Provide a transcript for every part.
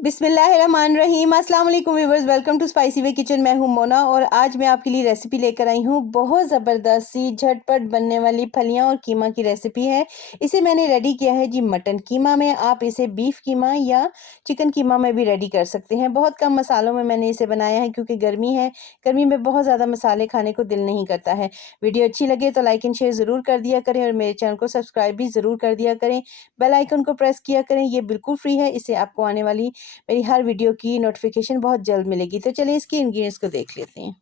बिस्मिल्लाहिर्रहमानिर्रहीम। अस्सलाम वालेकुम viewers, welcome to spicy way kitchen. मैं हूं मोना और आज मैं आपके लिए रेसिपी लेकर आई हूं। बहुत ज़बरदस्त सी झटपट बनने वाली फलियां और कीमा की रेसिपी है। इसे मैंने रेडी किया है जी मटन कीमा में। आप इसे बीफ कीमा या चिकन कीमा में भी रेडी कर सकते हैं। बहुत कम मसालों में मैंने इसे बनाया है क्योंकि गर्मी है। गर्मी में बहुत ज़्यादा मसाले खाने को दिल नहीं करता है। वीडियो अच्छी लगे तो लाइक एंड शेयर ज़रूर कर दिया करें और मेरे चैनल को सब्सक्राइब भी ज़रूर कर दिया करें। बेल आइकन को प्रेस किया करें, ये बिल्कुल फ्री है। इससे आपको आने वाली मेरी हर वीडियो की नोटिफिकेशन बहुत जल्द मिलेगी। तो चलिए इसके इंग्रेडिएंट्स को देख लेते हैं।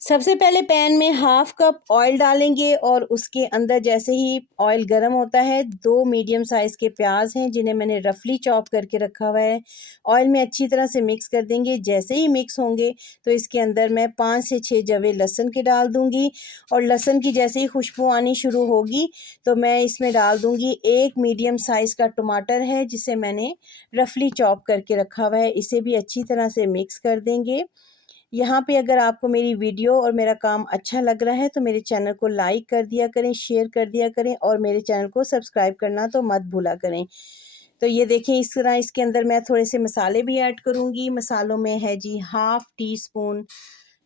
सबसे पहले पैन में हाफ कप ऑयल डालेंगे और उसके अंदर जैसे ही ऑयल गर्म होता है 2 मीडियम साइज़ के प्याज हैं जिन्हें मैंने रफली चॉप करके रखा हुआ है। ऑयल में अच्छी तरह से मिक्स कर देंगे। जैसे ही मिक्स होंगे तो इसके अंदर मैं 5 से 6 जवे लहसुन के डाल दूंगी और लहसुन की जैसे ही खुशबू आनी शुरू होगी तो मैं इसमें डाल दूंगी 1 मीडियम साइज़ का टमाटर है जिसे मैंने रफली चॉप करके रखा हुआ है। इसे भी अच्छी तरह से मिक्स कर देंगे। यहाँ पे अगर आपको मेरी वीडियो और मेरा काम अच्छा लग रहा है तो मेरे चैनल को लाइक कर दिया करें, शेयर कर दिया करें और मेरे चैनल को सब्सक्राइब करना तो मत भूला करें। तो ये देखें, इस तरह इसके अंदर मैं थोड़े से मसाले भी ऐड करूँगी। मसालों में है जी हाफ़ टी स्पून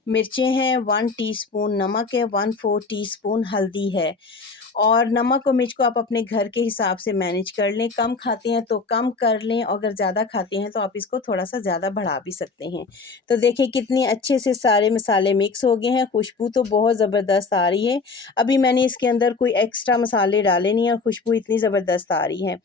मिर्चें हैं, 1 टीस्पून नमक है, 1/4 टीस्पून हल्दी है। और नमक और मिर्च को आप अपने घर के हिसाब से मैनेज कर लें। कम खाते हैं तो कम कर लें और अगर ज़्यादा खाते हैं तो आप इसको थोड़ा-सा ज़्यादा बढ़ा भी सकते हैं। तो देखिए कितनी अच्छे से सारे मसाले मिक्स हो गए हैं। खुशबू तो बहुत ज़बरदस्त आ रही है। अभी मैंने इसके अंदर कोई एक्स्ट्रा मसाले डाले नहीं हैं और खुशबू इतनी ज़बरदस्त आ रही है।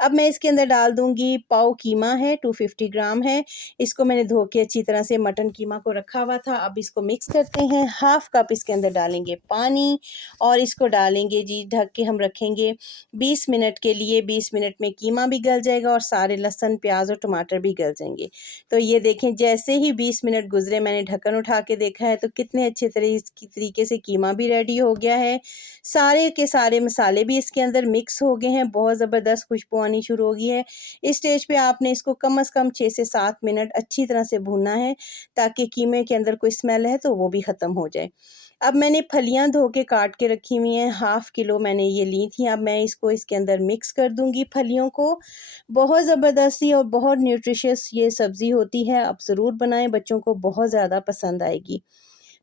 अब मैं इसके अंदर डाल दूँगी पाव कीमा है, 250 ग्राम है। इसको मैंने धो के अच्छी तरह से मटन कीमा को रखा हुआ था। अब इसको मिक्स करते हैं। हाफ़ कप इसके अंदर डालेंगे पानी और इसको डालेंगे जी ढक के हम रखेंगे 20 मिनट के लिए। 20 मिनट में कीमा भी गल जाएगा और सारे लहसुन, प्याज और टमाटर भी गल जाएंगे। तो ये देखें जैसे ही 20 मिनट गुजरे मैंने ढक्कन उठा के देखा है तो कितने अच्छे तरीके से कीमा भी रेडी हो गया है। सारे के सारे मसाले भी इसके अंदर मिक्स हो गए हैं। बहुत ज़बरदस्त खुशबू आनी शुरू हो गई है। इस स्टेज पे आपने इसको कम से कम 6 से 7 मिनट अच्छी तरह से भूनना है ताकि कीमे के अंदर कोई स्मेल है तो वो भी ख़त्म हो जाए। अब मैंने फलियां धो के काट के रखी हुई हैं, हाफ़ किलो मैंने ये ली थी। अब मैं इसको इसके अंदर मिक्स कर दूंगी फलियों को। बहुत ज़बरदस्ती और बहुत न्यूट्रिशियस ये सब्ज़ी होती है। आप ज़रूर बनाएं, बच्चों को बहुत ज़्यादा पसंद आएगी।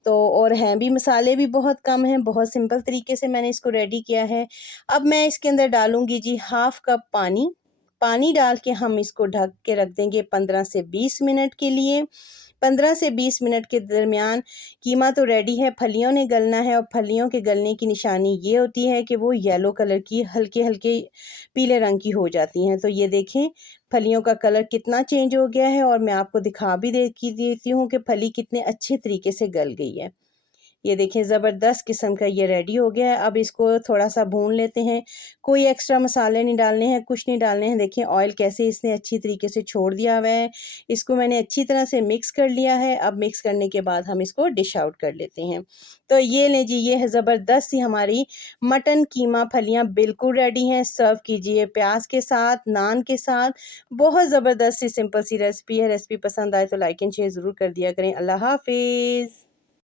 तो और हैं भी, मसाले भी बहुत कम हैं। बहुत सिंपल तरीके से मैंने इसको रेडी किया है। अब मैं इसके अंदर डालूंगी जी हाफ़ कप पानी। पानी डाल के हम इसको ढक के रख देंगे 15 से 20 मिनट के लिए। 15 से 20 मिनट के दरमियान कीमा तो रेडी है, फलियों ने गलना है और फलियों के गलने की निशानी ये होती है कि वो येलो कलर की हल्के-हल्के पीले रंग की हो जाती हैं। तो ये देखें फलियों का कलर कितना चेंज हो गया है और मैं आपको दिखा भी देती हूँ कि फली कितने अच्छे तरीके से गल गई है। ये देखें ज़बरदस्त किस्म का ये रेडी हो गया है। अब इसको थोड़ा-सा भून लेते हैं। कोई एक्स्ट्रा मसाले नहीं डालने हैं, कुछ नहीं डालने हैं। देखिए ऑयल कैसे इसने अच्छी तरीके से छोड़ दिया हुआ है। इसको मैंने अच्छी तरह से मिक्स कर लिया है। अब मिक्स करने के बाद हम इसको डिश आउट कर लेते हैं। तो ये लें जी, ये है ज़बरदस्त सी हमारी मटन कीमा फलियाँ बिल्कुल रेडी हैं। सर्व कीजिए प्याज़ के साथ, नान के साथ। बहुत ज़बरदस्त सी सिंपल सी रेसिपी है। रेसिपी पसंद आए तो लाइक एंड शेयर ज़रूर कर दिया करें। अल्लाह हाफ़िज़।